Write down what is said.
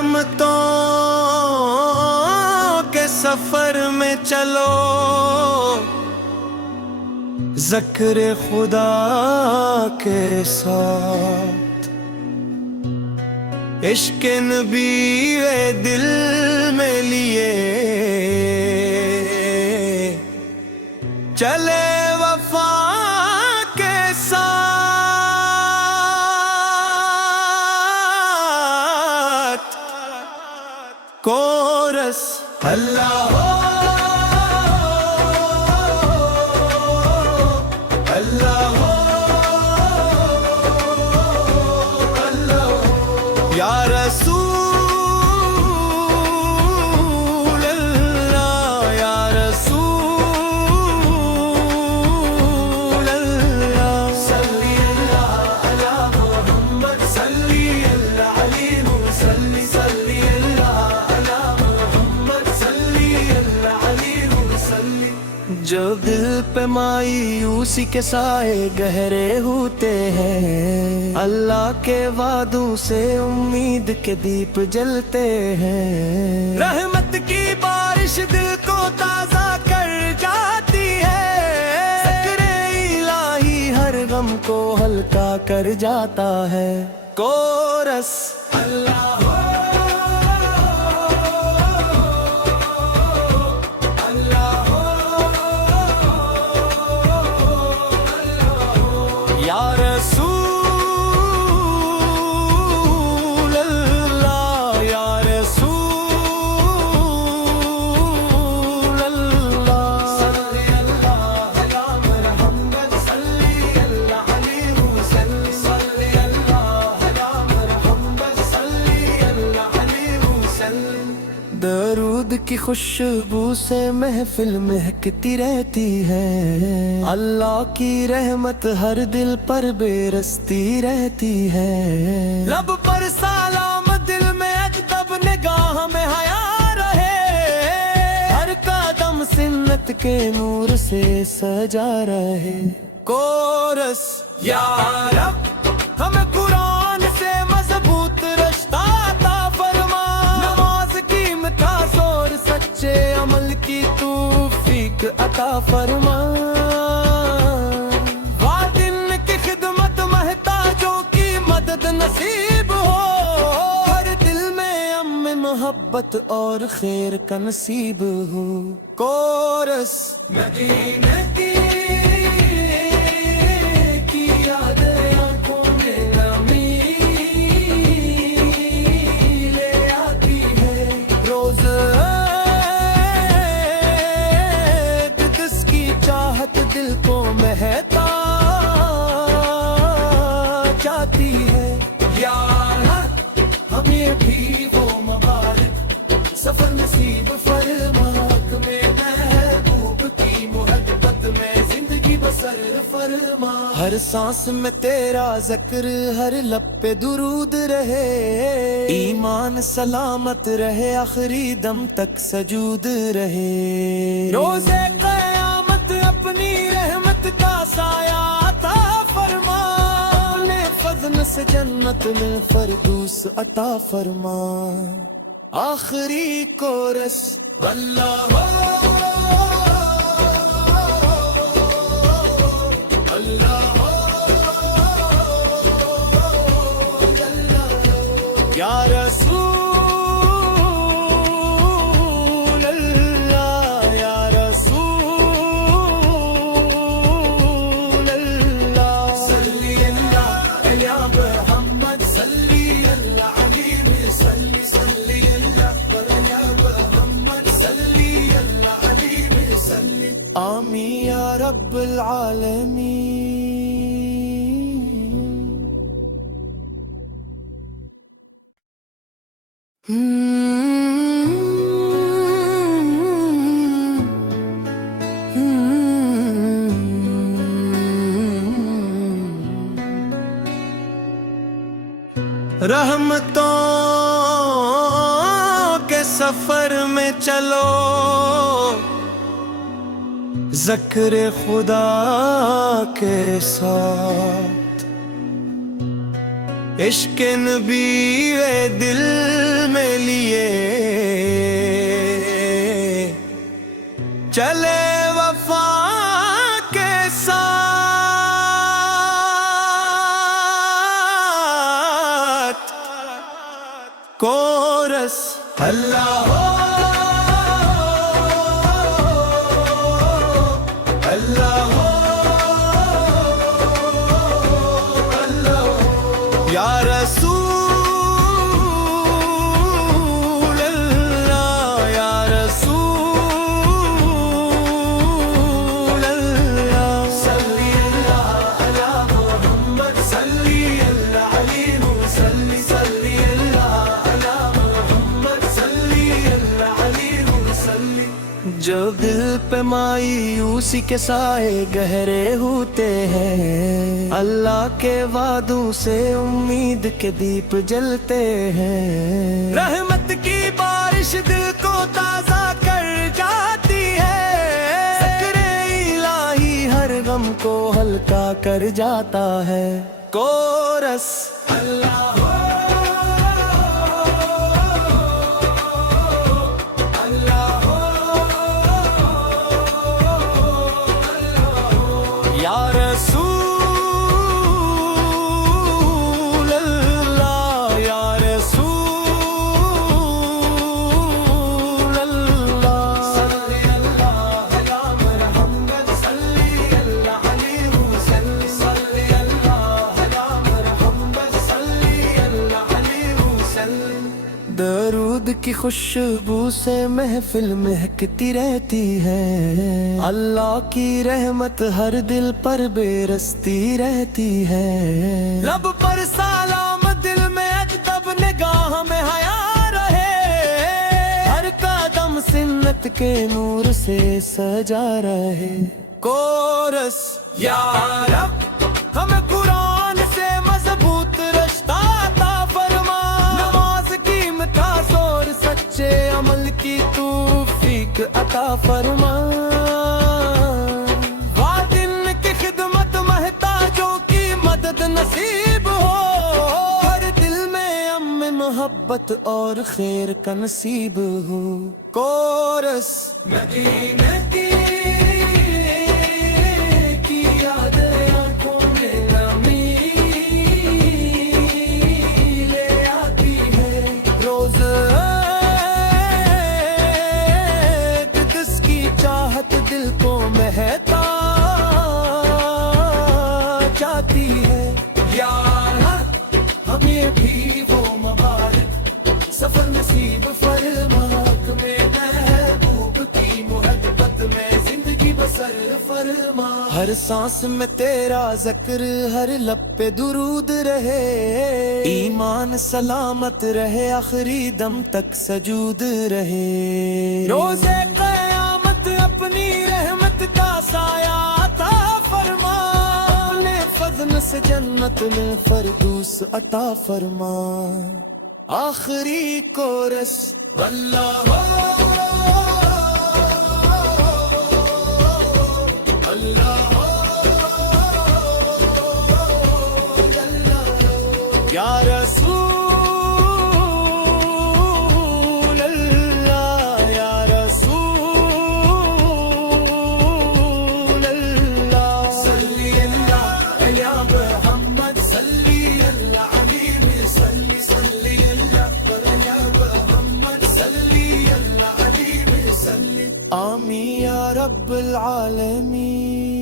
رحمتوں کے سفر میں چلو، ذکر خدا کے ساتھ، عشق نبی وے دل میں لیے چلے وفا کے ساتھ۔ کورس اللہ ہو اللہ ہو اللہ ہو یا رسول اللہ یا رسول اللہ، صلی اللہ علی محمد، صلی اللہ علیہ وسلم، صلی اللہ علی محمد، صلی اللہ علیہ وسلم۔ جو دل پہ مایوسی کے سائے گہرے ہوتے ہیں، اللہ کے وعدوں سے امید کے دیپ جلتے ہیں، رحمت کی بارش دل کو تازہ کر جاتی ہے، ذکر الہی ہر غم کو ہلکا کر جاتا ہے۔ کورس اللہ ہو یا رسول اللہ یا رسول اللہ، صلی اللہ علی محمد، صلی اللہ علیہ وسلم، صلی اللہ علی محمد، صلی اللہ علیہ وسلم۔ درود کی خوشبو سے محفل مہکتی رہتی ہے، اللہ کی رحمت ہر دل پر برستی رہتی ہے، لب پر سلام دل میں ادب نگاہ میں حیا رہے، ہر قدم سنت کے نور سے سجا رہے۔ کورس یا رب ہمیں قرآن سے مضبوط رشتہ عطا فرما، نماز کی مٹھاس اور سچے عمل کی توفیق عطا فرما، وادن کی خدمت محتاجوں کی مدد نصیب ہو، ہر دل میں امن محبت اور خیر کا نصیب ہو۔ کورس مدینہ کی یاد آنکھوں میں نمی لے آتی ہے، روز اس کی چاہت دل کو مہتا جاتی ہے، یا ہمیں بھی وہ مبارک سفر نصیب فرما، میں محبوب کی محبت میں زندگی بسر فرما، ہر سانس میں تیرا ذکر، ہر لب پہ درود رہے، ایمان سلامت رہے، آخری دم تک سجود رہے، روز قیامت اپنی رحمت کا سایہ عطا فرما، اپنے فضل سے جنت میں فردوس عطا فرما۔ آخری کورس اللہ ہو اللہ ہو یا رسول اللہ یا رسول اللہ، صلی اللہ علی محمد، صلی اللہ علیہ وسلم، صلی اللہ علی محمد، صلی اللہ علیہ وسلم، آمین یا رب العالمین۔ رحمتوں کے سفر میں چلو ذکر خدا کے ساتھ، عشق نبی اے دل میں لیے چلے وفا کے ساتھ۔ کورس اللہ ہو اللہ ہو اللہ ہو یا رسول اللہ یا رسول اللہ، صلی اللہ علی محمد صلی اللہ علیہ وسلم، صلی اللہ علی محمد صلی اللہ علیہ وسلم۔ جو دل پہ مایوسی کے سائے گہرے ہوتے ہیں، اللہ کے وعدوں سے امید کے دیپ جلتے ہیں، رحمت کی بارش دل کو تازہ کر جاتی ہے، ذکر الہی ہر غم کو ہلکا کر جاتا ہے۔ کورس اللہ ہو یا رسول اللہ یا رسول اللہ، صلی اللہ علی محمد صلی اللہ علیہ وسلم، صلی اللہ علی محمد صلی اللہ علیہ وسلم۔ درود کی خوشبو سے محفل مہکتی رہتی ہے، اللہ کی رحمت ہر دل پر برستی رہتی ہے، لب پر سلام دل میں ادب نگاہ میں حیا رہے، ہر قدم سنت کے نور سے سجا رہے۔ کورس یا رب ہمیں قرآن سے مضبوط رشتہ عطا فرما، نماز کی مٹھاس اور سچے عمل کی توفیق عطا فرما، وادن کی خدمت محتاجوں کی مدد نصیب ہو، ہر دل میں امن محبت اور خیر کا نصیب ہو۔ کورس مدینہ کی یاد آنکھوں میں نمی لے آتی ہے، روز کس کی چاہت دل کو مہتا جاتی ہے، یار ہمیں بھی وہ مبارک سفر نصیب فرما، میں محبوب کی محبت میں زندگی بسر فرما، ہر سانس میں تیرا ذکر ہر لب پہ درود رہے، ایمان سلامت رہے آخری دم تک سجود رہے، روز قیامت اپنی رحمت کا سایہ عطا فرما، اپنے فضل سے جنت میں فردوس عطا فرما۔ آخری کورس اللہ ہو اللہ ہو یا رسول اللہ یا رسول اللہ، صلی اللہ علی محمد صلی اللہ علیہ وسلم، صلی اللہ علی محمد صلی اللہ علیہ وسلم، آمین یا رب العالمین۔